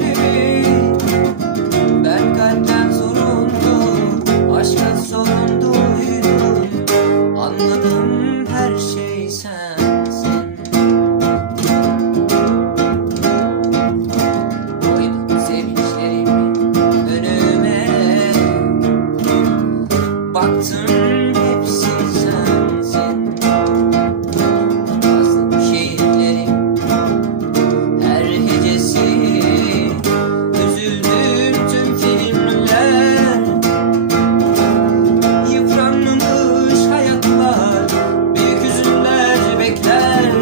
deli. Ben kalpten sorumlu, aşktan sorumluydum. Anladım, her şey sensin. Koydum sevinçlerimi önüme, baktım hepsi sensin. Yazdım şiirleri her hecesi, üzüldüm tüm filmler. Yıpranmamış hayatlar, büyük hüzünler bekler.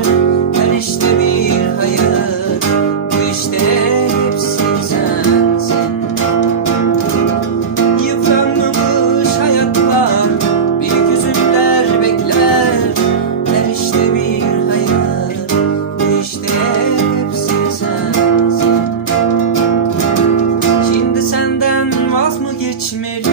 Her işte bir hayır, bu işte hepsi sensin. Yıpranmamış hayatlar, büyük hüzünler bekler. Her işte bir hayır, bu işte hepsi sensin. Şimdi senden vaz mı geçmeli?